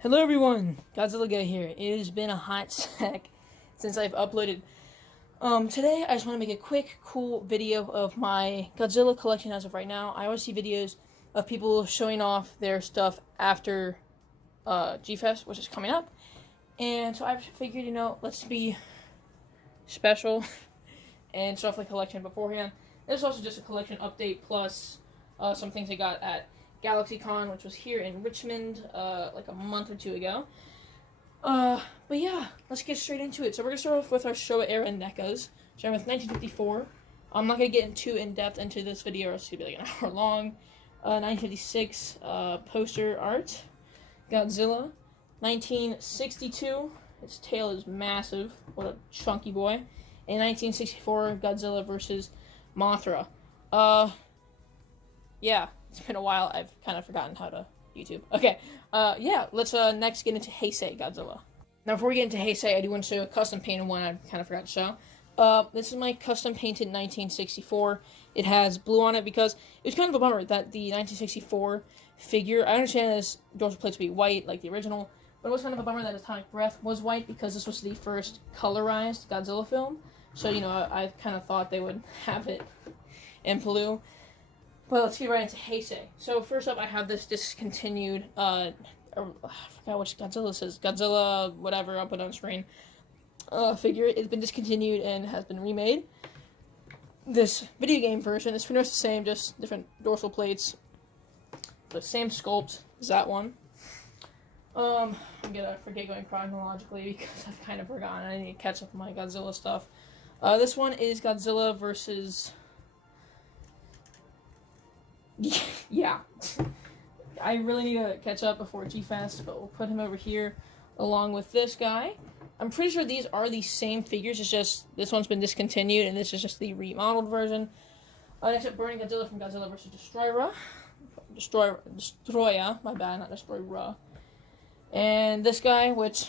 Hello everyone, Godzilla Guy here. It has been a hot sec since I've uploaded. Today I just want to make a quick, cool video of my Godzilla collection as of right now. I always see videos of people showing off their stuff after G-Fest, which is coming up. And so I've figured, let's be special and show off the collection beforehand. This is also just a collection update plus some things I got at GalaxyCon, which was here in Richmond, like a month or two ago. But yeah, let's get straight into it. So we're gonna start off with our Showa era NECAs, starting with 1954. I'm not gonna get too in depth into this video, or it's gonna be like an hour long. 1956 poster art, Godzilla. 1962, its tail is massive. What a chunky boy. And 1964, Godzilla versus Mothra. Yeah. It's been a while. I've kind of forgotten how to YouTube. Okay, yeah, let's next get into Heisei Godzilla. Now, before we get into Heisei, I do want to show a custom painted one I kind of forgot to show. This is my custom painted 1964. It has blue on it because it was kind of a bummer that the 1964 figure, I understand this dorsal plate to be white like the original, but it was kind of a bummer that Atomic Breath was white because this was the first colorized Godzilla film. So, I kind of thought they would have it in blue. Well, let's get right into Heisei. So first up, I have this discontinued, I forgot which Godzilla this is. Godzilla, whatever, I'll put on screen. Figure. It's been discontinued and has been remade. This video game version is pretty much the same, just different dorsal plates. The same sculpt as that one. I'm gonna forget going chronologically because I've kind of forgotten. I need to catch up on my Godzilla stuff. This one is Godzilla versus... yeah, I really need to catch up before G-Fest, but we'll put him over here along with this guy. I'm pretty sure these are the same figures, it's just this one's been discontinued and this is just the remodeled version. Next up, Burning Godzilla from Godzilla vs. Destroya, my bad, not Destroyra. And this guy, which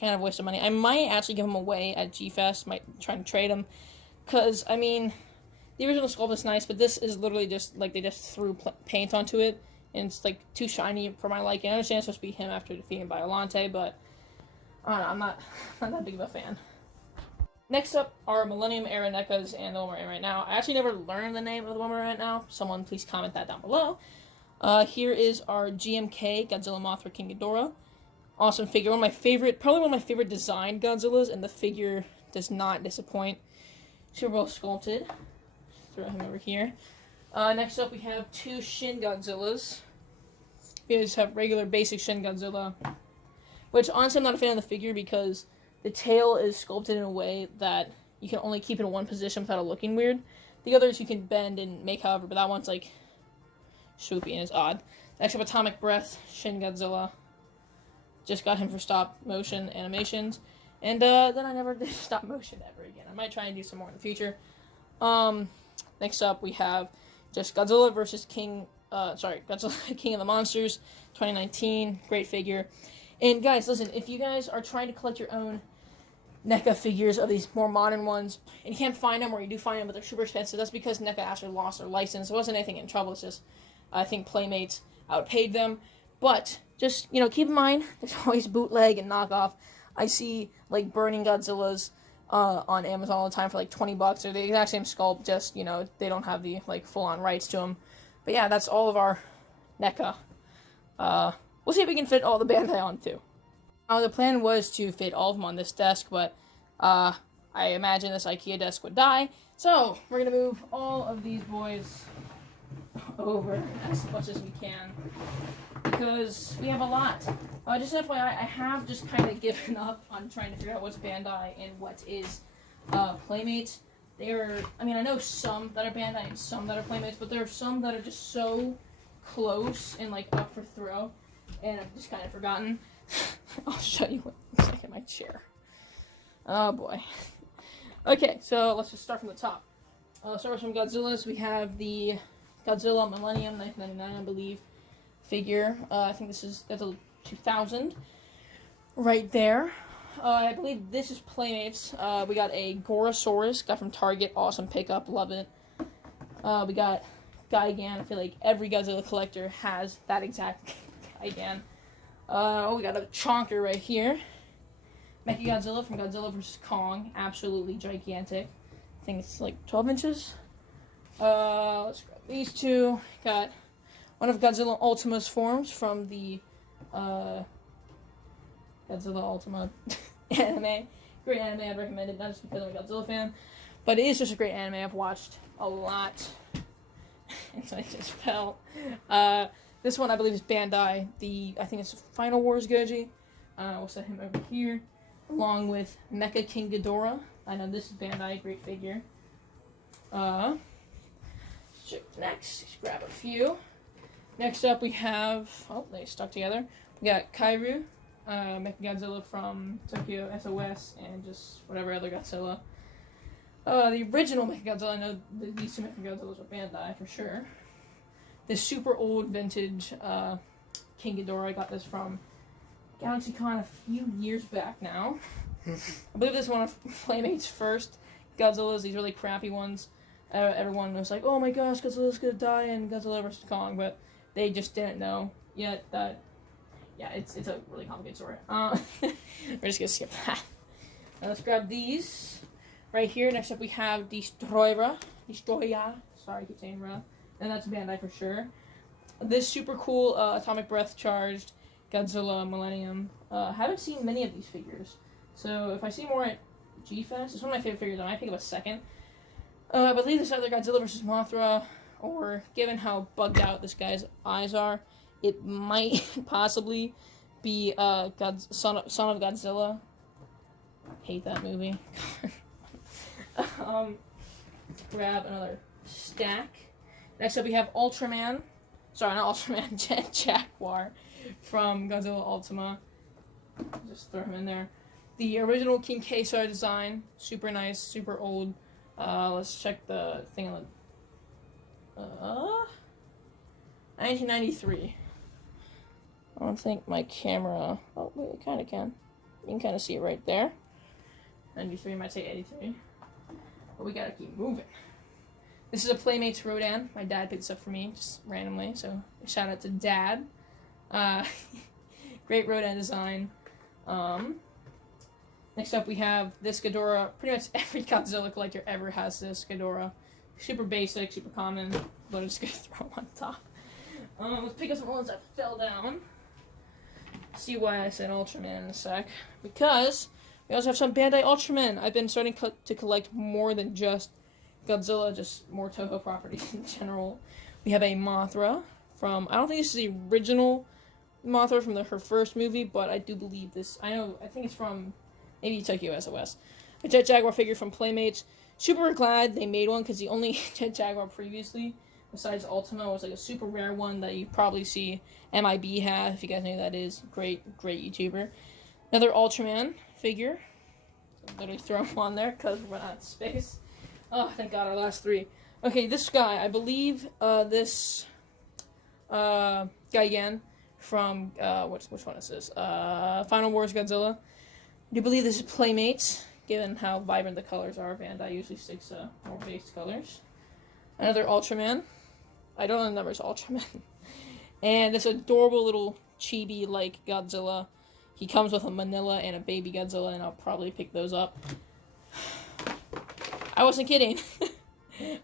kind of waste of money. I might actually give him away at G-Fest, might try and trade him, because, I mean... The original sculpt is nice, but this is literally just, like, they just threw paint onto it, and it's, like, too shiny for my liking. I understand it's supposed to be him after defeating Biollante, but, I don't know, I'm not that big of a fan. Next up are Millennium-era NECAs and the one we're in right now. I actually never learned the name of the one we're in right now. Someone please comment that down below. Here is our GMK, Godzilla Mothra King Ghidorah. Awesome figure. Probably one of my favorite designed Godzillas, and the figure does not disappoint. Super well sculpted. Throw him over here. Next up, we have two Shin Godzillas. We just have regular basic Shin Godzilla, which honestly I'm not a fan of the figure because the tail is sculpted in a way that you can only keep in one position without it looking weird. The others you can bend and make however, but that one's like swoopy and is odd. Next up, Atomic Breath Shin Godzilla. Just got him for stop motion animations, and then I never did stop motion ever again. I might try and do some more in the future. Next up, we have just Godzilla versus Godzilla King of the Monsters, 2019, great figure. And guys, listen, if you guys are trying to collect your own NECA figures of these more modern ones, and you can't find them, or you do find them, but they're super expensive, that's because NECA actually lost their license. It wasn't anything in trouble, it's just, I think Playmates outpaid them. But, just, keep in mind, there's always bootleg and knockoff. I see, like, Burning Godzillas, on Amazon all the time for like $20. They're the exact same sculpt, just, they don't have the, like, full-on rights to them. But yeah, that's all of our NECA. We'll see if we can fit all the Bandai on, too. The plan was to fit all of them on this desk, but, I imagine this IKEA desk would die. So, we're gonna move all of these boys over as much as we can, because we have a lot. Just FYI, I have just kind of given up on trying to figure out what's Bandai and what is Playmates. I know some that are Bandai and some that are Playmates, but there are some that are just so close and, like, up for throw, and I've just kind of forgotten. I'll show you what it looks like in my chair. Oh, boy. Okay, so let's just start from the top. Start with some Godzillas. We have the Godzilla Millennium 1999, I believe, figure. I think this is Godzilla 2000 right there. I believe this is Playmates. We got a Gorosaurus, got from Target, awesome pickup, love it. We got Gigan. I feel like every Godzilla collector has that exact Gigan. We got a chonker right here. Mechagodzilla from Godzilla vs. Kong. Absolutely gigantic. I think it's like 12 inches. Let's grab these two. Got one of Godzilla Ultima's forms from the Godzilla Ultima anime. Great anime, I'd recommend it, not just because I'm a Godzilla fan, but it is just a great anime. I've watched a lot. And so I just fell. This one I believe is Bandai. I think it's Final Wars Goji. We'll set him over here, along with Mecha King Ghidorah. I know this is Bandai, great figure. Check next. Let's grab a few. Next up we have, they stuck together. We got Kairu, Mechagodzilla from Tokyo SOS, and just whatever other Godzilla. The original Mechagodzilla, I know these two Mechagodzillas are Bandai for sure. This super old vintage King Ghidorah, I got this from GalaxyCon a few years back now. I believe this is one of Playmate's first Godzillas, these really crappy ones. Everyone was like, oh my gosh, Godzilla's gonna die in Godzilla vs. Kong, but they just didn't know yet that, yeah, it's a really complicated story. We're just gonna skip that. Now let's grab these right here. Next up we have Destroya. Sorry, I keep saying Ra. And that's Bandai for sure. This super cool Atomic Breath charged Godzilla Millennium. Haven't seen many of these figures, so if I see more at G-Fest, it's one of my favorite figures. I might pick up a second. I believe this is either Godzilla vs. Mothra, or given how bugged out this guy's eyes are, it might possibly be Son of Godzilla. Hate that movie. Grab another stack. Next up we have Ultraman. Sorry, not Ultraman, Jaguar from Godzilla Ultima. Just throw him in there. The original King Caesar design. Super nice, super old. Let's check the thing on the... 1993. I don't think my camera... Oh, wait, it kind of can. You can kind of see it right there. 93, might say 83. But we gotta keep moving. This is a Playmates Rodan. My dad picked this up for me, just randomly, so shout out to Dad. Great Rodan design. Next up we have this Ghidorah. Pretty much every Godzilla collector ever has this Ghidorah. Super basic, super common, but I'm just gonna throw them on top. Let's pick up some ones that fell down. See why I said Ultraman in a sec. Because we also have some Bandai Ultraman. I've been starting to collect more than just Godzilla, just more Toho properties in general. We have a Mothra from, I don't think this is the original Mothra from her first movie, but I do believe this. I think it's from maybe Tokyo SOS. A Jet Jaguar figure from Playmates. Super glad they made one, because the only Jet Jaguar previously, besides Ultima, was like a super rare one that you probably see MIB have, if you guys know who that is. Great YouTuber. Another Ultraman figure. So literally throw him on there, because we're out of space. Oh, thank God, our last three. Okay, this guy, I believe this guy again from, which one is this? Final Wars Godzilla. I do believe this is Playmates, given how vibrant the colors are. Bandai usually sticks to more base colors. Another Ultraman. I don't know the numbers, Ultraman. And this adorable little chibi-like Godzilla. He comes with a Manila and a baby Godzilla, and I'll probably pick those up. I wasn't kidding.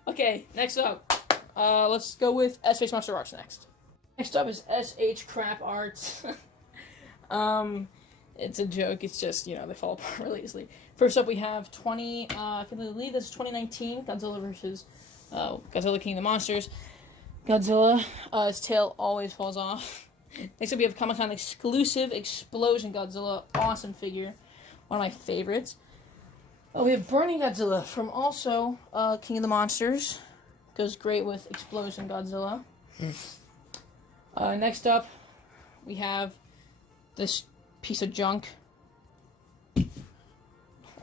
Okay, next up. Let's go with SH Monster Arts next. Next up is SH Crap Arts. It's a joke. It's just, they fall apart really easily. First up, we have I believe this is 2019, Godzilla vs. Godzilla King of the Monsters. Godzilla, his tail always falls off. Next up, we have Comic-Con exclusive Explosion Godzilla. Awesome figure. One of my favorites. We have Burning Godzilla from also King of the Monsters. Goes great with Explosion Godzilla. Next up, we have this piece of junk.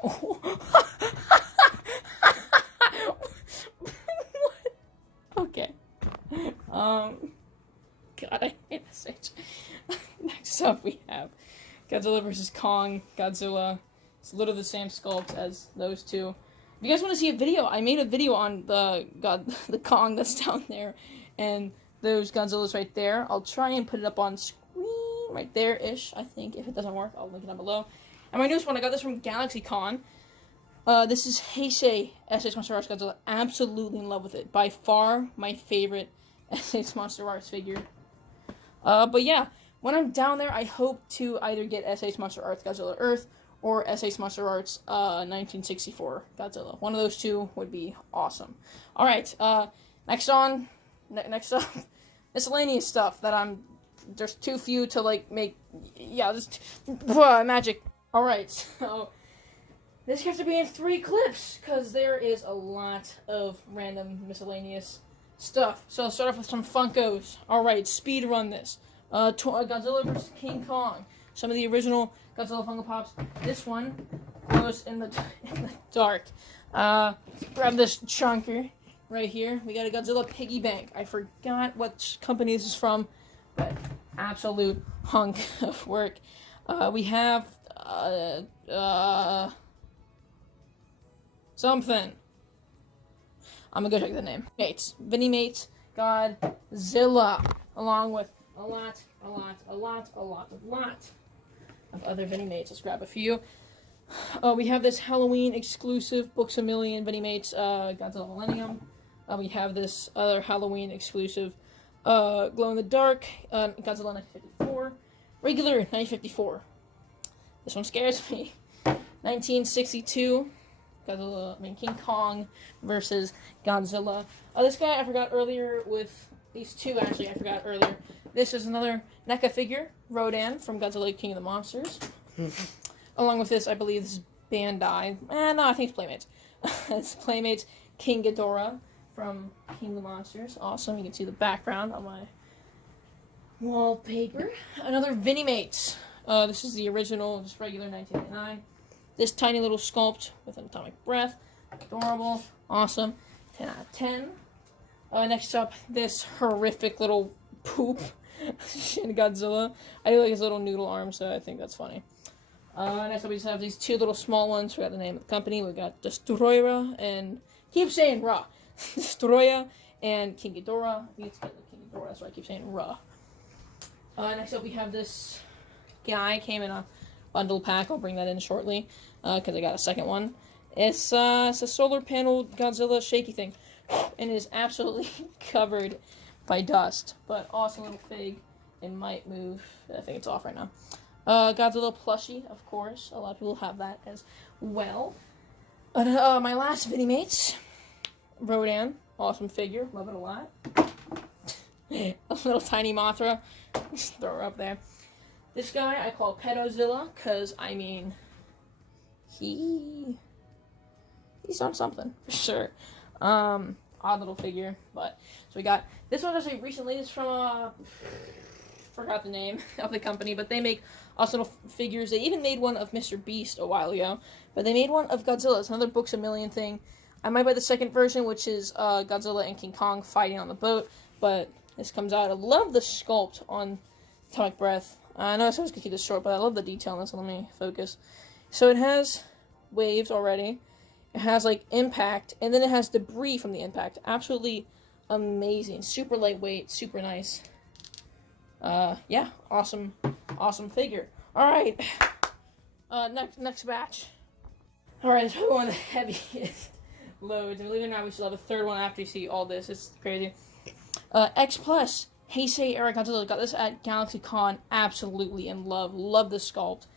Oh. What? Okay. God, I hate this age. Next up, we have Godzilla vs. Kong Godzilla. It's literally the same sculpt as those two. If you guys want to see a video, I made a video on the Kong that's down there, and those Godzillas right there. I'll try and put it up on screen. right there-ish, I think. If it doesn't work, I'll link it down below. And my newest one, I got this from Galaxy Con. This is Heisei S.H. Monster Arts Godzilla. Absolutely in love with it. By far, my favorite S.H. Monster Arts figure. But yeah, when I'm down there, I hope to either get S.H. Monster Arts Godzilla Earth or S.H. Monster Arts 1964 Godzilla. One of those two would be awesome. Alright, next up, miscellaneous stuff that there's too few to, like, make, yeah, just, magic. Alright, so, this has to be in 3 clips, because there is a lot of random miscellaneous stuff. So, I'll start off with some Funkos. Alright, speed run this. Godzilla vs. King Kong. Some of the original Godzilla Funko Pops. This one goes in the dark. Grab this chunker right here. We got a Godzilla piggy bank. I forgot what company this is from, but absolute hunk of work. We have something. I'm gonna go check the name. Mates. Vinny Mates. Godzilla. Along with a lot of other Vinny Mates. Let's grab a few. We have this Halloween exclusive Books A Million Vinny Mates Godzilla Millennium. We have this other Halloween exclusive glow in the dark Godzilla 1954. Regular 1954. This one scares me. 1962 King Kong versus Godzilla. This guy I forgot earlier with these two, actually, I forgot earlier. This is another NECA figure, Rodan, from Godzilla King of the Monsters. Along with this, I believe this is Bandai. No, I think it's Playmates. It's Playmates King Ghidorah from King of the Monsters. Awesome, you can see the background on my wallpaper. Another Vinny Mates. This is the original, just regular 1999. This tiny little sculpt with an atomic breath. Adorable. Awesome. 10 out of 10. Next up, this horrific little poop Shin Godzilla. I do like his little noodle arm, so I think that's funny. Next up, we just have these 2 little small ones. We got the name of the company. We got Destroyer and keep saying Ra. Destroyer and King Ghidorah. I think it's King Ghidorah, that's why I keep saying Ra. Next up, we have this guy. Came in a bundle pack. I'll bring that in shortly because I got a second one. It's a solar panel Godzilla shaky thing. And it is absolutely covered by dust. But awesome little fig. It might move. I think it's off right now. Godzilla plushie, of course. A lot of people have that as well. My last Vinny Mates. Rodan. Awesome figure. Love it a lot. A little tiny Mothra. Just throw her up there. This guy I call Pedozilla because, I mean, he's on something, for sure. Odd little figure, but so we got this one actually recently. It's from forgot the name of the company, but they make awesome little figures. They even made one of Mr. Beast a while ago, but they made one of Godzilla. It's another Books A Million thing. I might buy the second version, which is Godzilla and King Kong fighting on the boat, but this comes out. I love the sculpt on Atomic Breath. I know I said I was gonna keep this short, but I love the detail on this. So let me focus. So it has waves already. It has, like, impact, and then it has debris from the impact. Absolutely amazing. Super lightweight, super nice. Yeah, awesome figure. Alright, next batch. Alright, this is probably one of the heaviest loads. And believe it or not, we still have a third one after you see all this. It's crazy. X Plus, Heisei era Godzilla. Got this at Galaxy Con. Absolutely in love. Love the sculpt.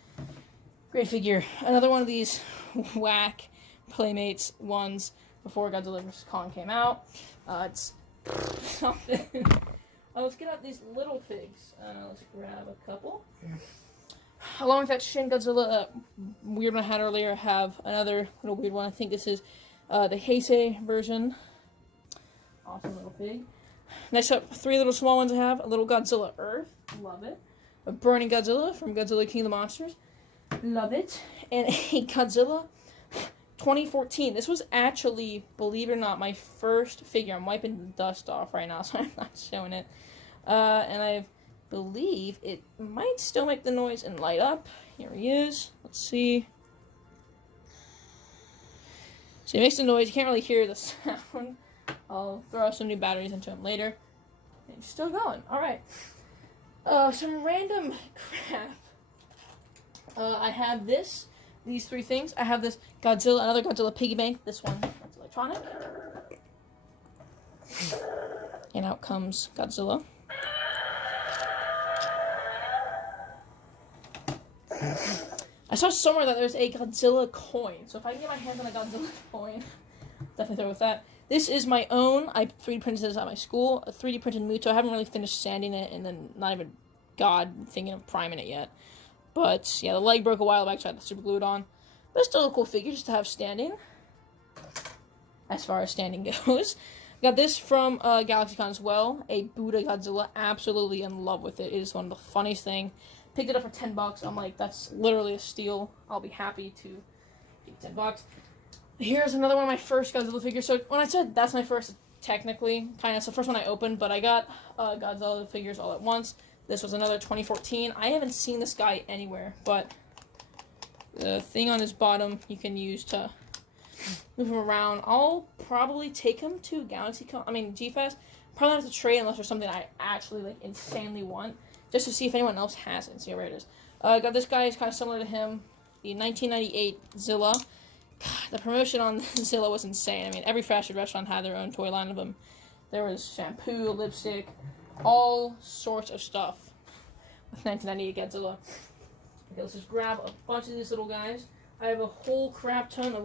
Great figure. Another one of these whack Playmates ones before Godzilla vs. Kong came out. It's something. Let's get out these little figs. Let's grab a couple. Along with that Shin Godzilla weird one I had earlier, I have another little weird one. I think this is the Heisei version. Awesome little fig. Next up, 3 little small ones I have. A little Godzilla Earth. Love it. A Burning Godzilla from Godzilla King of the Monsters. Love it. And a Godzilla 2014. This was actually, believe it or not, my first figure. I'm wiping the dust off right now, so I'm not showing it. And I believe it might still make the noise and light up. Here he is. Let's see. So he makes the noise. You can't really hear the sound. I'll throw some new batteries into him later. And he's still going. Alright. Some random crap. I have these three things. I have this another Godzilla piggy bank. This one, that's electronic. And out comes Godzilla. I saw somewhere that there's a Godzilla coin, so if I can get my hands on a Godzilla coin, definitely throw with that. This is my own. I 3D printed this at my school. A 3D printed Muto. I haven't really finished sanding it, and then not even thinking of priming it yet. But yeah, the leg broke a while back, so I had to super glue it on. But it's still a cool figure just to have standing. As far as standing goes. Got this from GalaxyCon as well. A Buddha Godzilla. Absolutely in love with it. It is one of the funniest things. Picked it up for $10. I'm like, that's literally a steal. I'll be happy to get $10. Here's another one of my first Godzilla figures. So when I said that's my first, technically, kind of, it's the first one I opened, but I got Godzilla figures all at once. This was another 2014. I haven't seen this guy anywhere, but the thing on his bottom you can use to move him around. I'll probably take him to G-Fest. Probably not have to trade unless there's something I actually like insanely want, just to see if anyone else has it and see where it is. Got this guy, is kind of similar to him, the 1998 Zilla. God, the promotion on Zilla was insane. I mean, every fast food restaurant had their own toy line of them. There was shampoo, lipstick, all sorts of stuff with 1998 Godzilla. Okay, let's just grab a bunch of these little guys. I have a whole crap ton of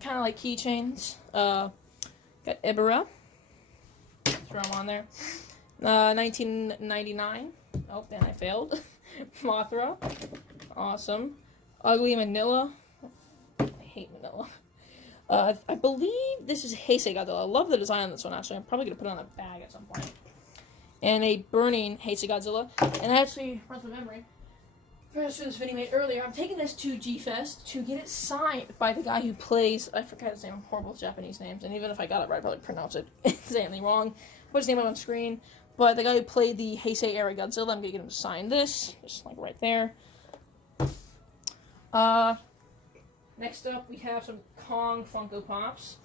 kind of like keychains. Got Ibera. Throw them on there. 1999. Oh, and I failed. Mothra. Awesome. Ugly Manila. I hate Manila. I believe this is Heisei Godzilla. I love the design on this one, actually. I'm probably going to put it on a bag at some point. And a burning Heisei Godzilla. And I actually, runs my memory, for this video made earlier, I'm taking this to G-Fest to get it signed by the guy who plays, I forget his name, I'm horrible with Japanese names, and even if I got it right, I'd probably pronounce it insanely wrong. Put his name on screen. But the guy who played the Heisei era Godzilla, I'm going to get him to sign this, just like right there. Next up, we have some Kong Funko Pops.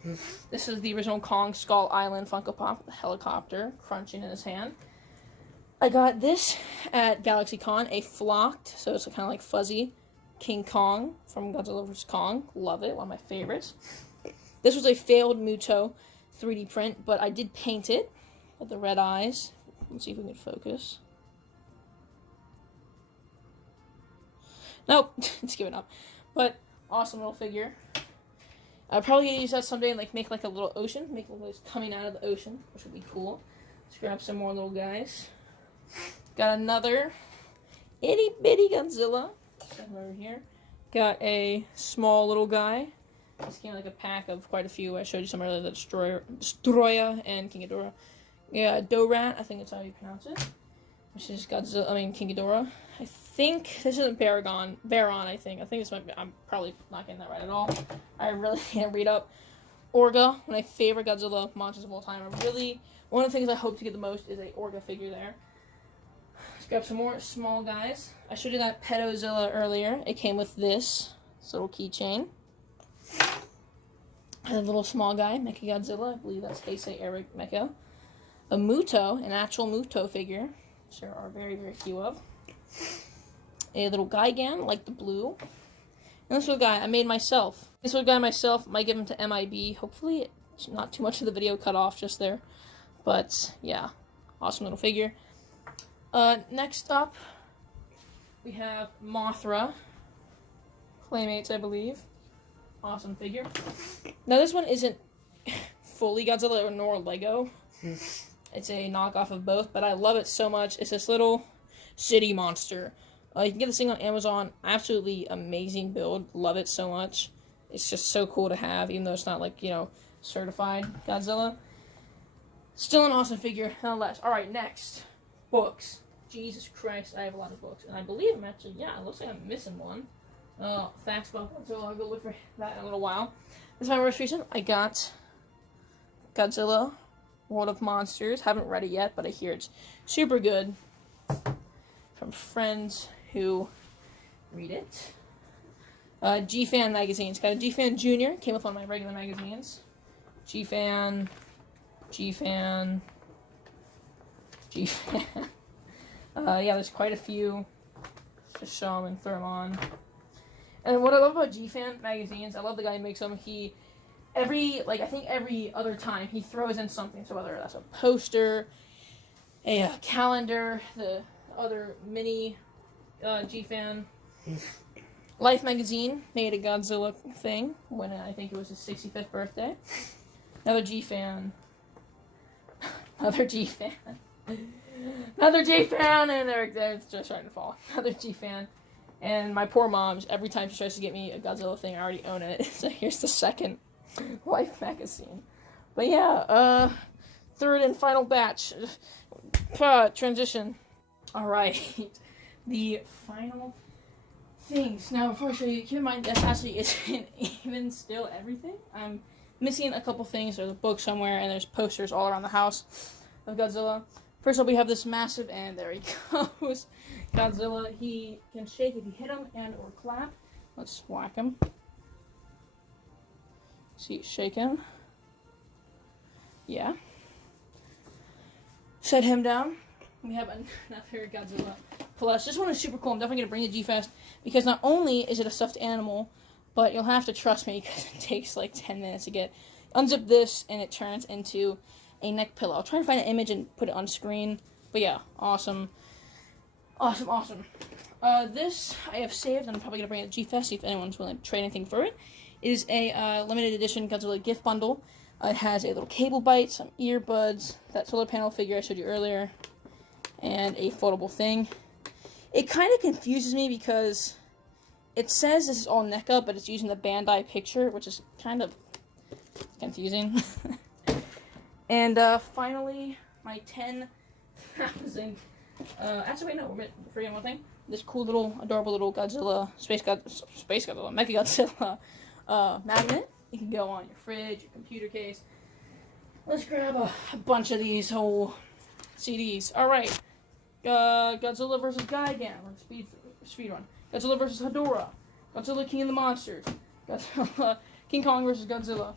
This is the original Kong Skull Island Funko Pop with a helicopter crunching in his hand. I got this at GalaxyCon, a flocked, so it's kind of like fuzzy, King Kong from Godzilla vs. Kong. Love it, one of my favorites. This was a failed Muto 3D print, but I did paint it with the red eyes. Let's see if we can focus. Nope, it's giving up. But awesome little figure. I'm probably gonna use that someday and make like a little ocean, make a little coming out of the ocean, which would be cool. Let's grab some more little guys. Got another itty bitty Godzilla. Set him over here. Got a small little guy. This came like a pack of quite a few. I showed you some earlier, the Destroyer and King Ghidorah. Yeah, Dorat, I think that's how you pronounce it. Which is King Ghidorah. I think this isn't Baron, I think. I think this might be, I'm probably not getting that right at all. I really can't read up. Orga, one of my favorite Godzilla monsters of all time. One of the things I hope to get the most is a Orga figure there. Let's grab some more small guys. I showed you that Pedozilla earlier. It came with this little keychain. And a little small guy, Mecha Godzilla. I believe that's Heisei Eric Mecha. A Muto, an actual Muto figure, which there are very, very few of. A little Gigan, like the blue. And this little guy I made myself. This little guy myself, might give him to MIB. Hopefully, it's not too much of the video cut off just there. But, yeah, awesome little figure. Next up, we have Mothra. Playmates, I believe. Awesome figure. Now, this one isn't fully Godzilla nor Lego. It's a knockoff of both, but I love it so much. It's this little city monster. You can get this thing on Amazon. Absolutely amazing build. Love it so much. It's just so cool to have, even though it's not certified Godzilla. Still an awesome figure, nonetheless. Alright, next. Books. Jesus Christ, I have a lot of books. And I believe I'm actually, it looks like I'm missing one. Facts book, so I'll go look for that in a little while. This is my most recent. I got Godzilla World of Monsters. Haven't read it yet, but I hear it's super good from friends who read it. G-Fan magazines. Got a G-Fan Junior. Came with one of my regular magazines. G-Fan. Yeah, there's quite a few. Just show them and throw them on. And what I love about G-Fan magazines, I love the guy who makes them. I think every other time, he throws in something. So whether that's a poster, a calendar, the other mini G-Fan. Life magazine made a Godzilla thing when I think it was his 65th birthday. Another G-Fan. Another G-Fan. Another G-Fan, and they're just starting to fall. Another G-Fan. And my poor mom's, every time she tries to get me a Godzilla thing, I already own it. So here's the second Life magazine. But yeah, third and final batch. Transition. Alright. The final things. Now, before I show you, keep in mind, this actually isn't even still everything. I'm missing a couple things. There's a book somewhere, and there's posters all around the house of Godzilla. First of all, we have this massive, and there he goes, Godzilla. He can shake if you hit him and or clap. Let's whack him. See, shaking. Yeah. Set him down. We have another Godzilla plush. This one is super cool. I'm definitely going to bring it to G-Fest because not only is it a stuffed animal, but you'll have to trust me because it takes like 10 minutes to get. Unzip this, and it turns into a neck pillow. I'll try to find an image and put it on screen. But yeah, awesome. Awesome, awesome. This I have saved, and I'm probably going to bring it to G-Fest, see if anyone's willing to trade anything for it. It is a limited edition Godzilla gift bundle. It has a little cable bite, some earbuds, that solar panel figure I showed you earlier, and a foldable thing. It kind of confuses me because it says this is all NECA, but it's using the Bandai picture, which is kind of confusing. And finally, my 10,000. Actually, wait, no, we're forgetting one thing. This cool little, adorable little Godzilla, Mecha Godzilla magnet. You can go on your fridge, your computer case. Let's grab a bunch of these whole CDs. All right, Godzilla vs. Gigan, speed run. Godzilla vs. Hedorah. Godzilla King of the Monsters. Godzilla King Kong vs. Godzilla.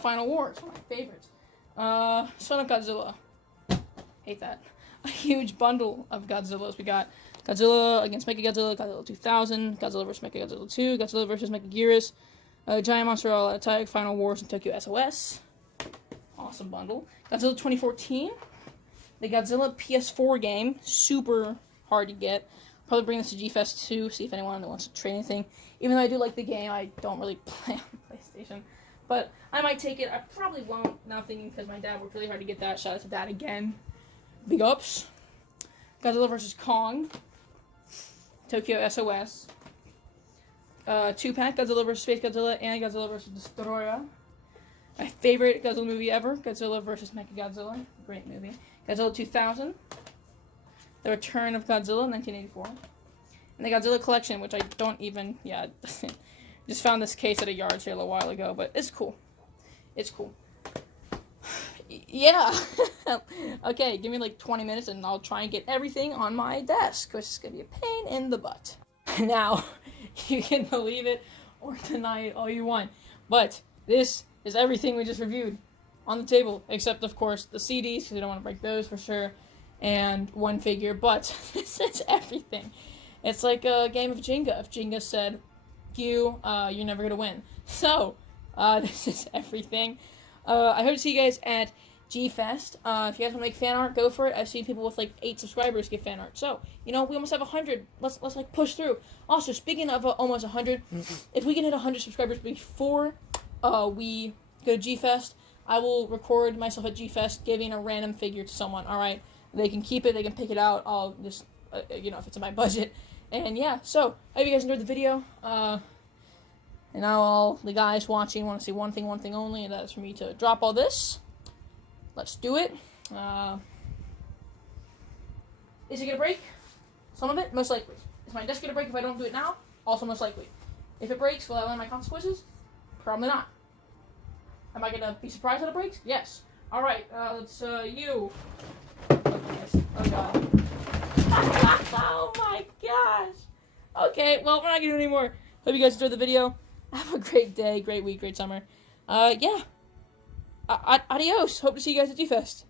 Final Wars, one of my favorites. Son of Godzilla. Hate that. A huge bundle of Godzillas. We got Godzilla against Mechagodzilla, Godzilla 2000, Godzilla vs. Mechagodzilla 2, Godzilla vs. Mechaguirus, Giant Monster All Out Attack, Final Wars, and Tokyo SOS. Awesome bundle. Godzilla 2014. The Godzilla PS4 game. Super hard to get. Probably bring this to G-Fest too, see if anyone wants to trade anything. Even though I do like the game, I don't really play on PlayStation. But I might take it. I probably won't, now thinking, because my dad worked really hard to get that. Shout out to Dad again. Big ups. Godzilla vs. Kong. Tokyo SOS. 2-pack, Godzilla vs. Space Godzilla and Godzilla vs. Destroyer. My favorite Godzilla movie ever, Godzilla vs. Mechagodzilla. Great movie. Godzilla 2000. The Return of Godzilla, 1984. And the Godzilla Collection, which I don't even, just found this case at a yard sale a while ago, but it's cool. It's cool. Yeah. Okay, give me like 20 minutes and I'll try and get everything on my desk, because it's going to be a pain in the butt. Now, you can believe it or deny it all you want, but this is everything we just reviewed on the table, except, of course, the CDs, because we don't want to break those for sure, and one figure, but this is everything. It's like a game of Jenga. If Jenga said, you're never going to win. So, this is everything. I hope to see you guys at G-Fest. If you guys want to make fan art, go for it. I've seen people with like 8 subscribers get fan art. So, we almost have 100. Let's like push through. Also, speaking of almost 100, if we can hit 100 subscribers before we go to G-Fest, I will record myself at G-Fest giving a random figure to someone. All right, they can keep it. They can pick it out. I'll just, if it's in my budget. And yeah, so I hope you guys enjoyed the video. And now all the guys watching want to see one thing only, and that is for me to drop all this. Let's do it. Is it going to break? Some of it? Most likely. Is my desk going to break if I don't do it now? Also most likely. If it breaks, will I learn my consequences? Probably not. Am I going to be surprised that it breaks? Yes. Alright, let's, you. Oh, God. Oh, my gosh. Okay, well, we're not going to do it anymore. Hope you guys enjoyed the video. Have a great day, great week, great summer. Yeah. Adios. Hope to see you guys at G-Fest.